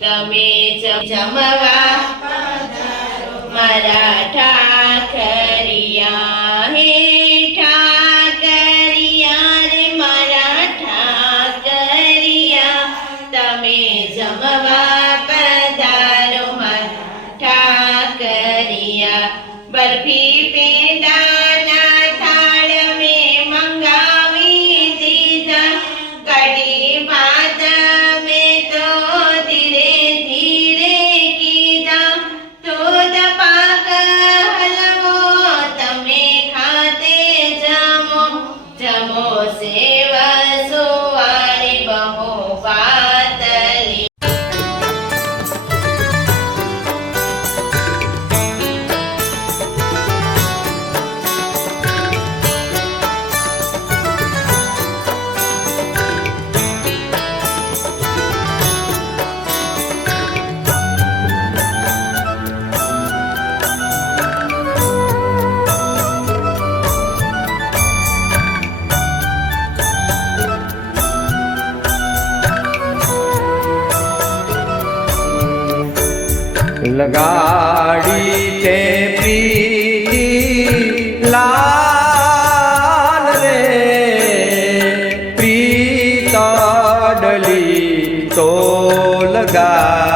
जमवा मराठा करिया मराठा करिया तमवा पो मराठा करिया बर्फी पे दा थाळ मे मंगामी લગાડી તે પ્રીતિ લાલ રે પ્રીતડલી તો લગા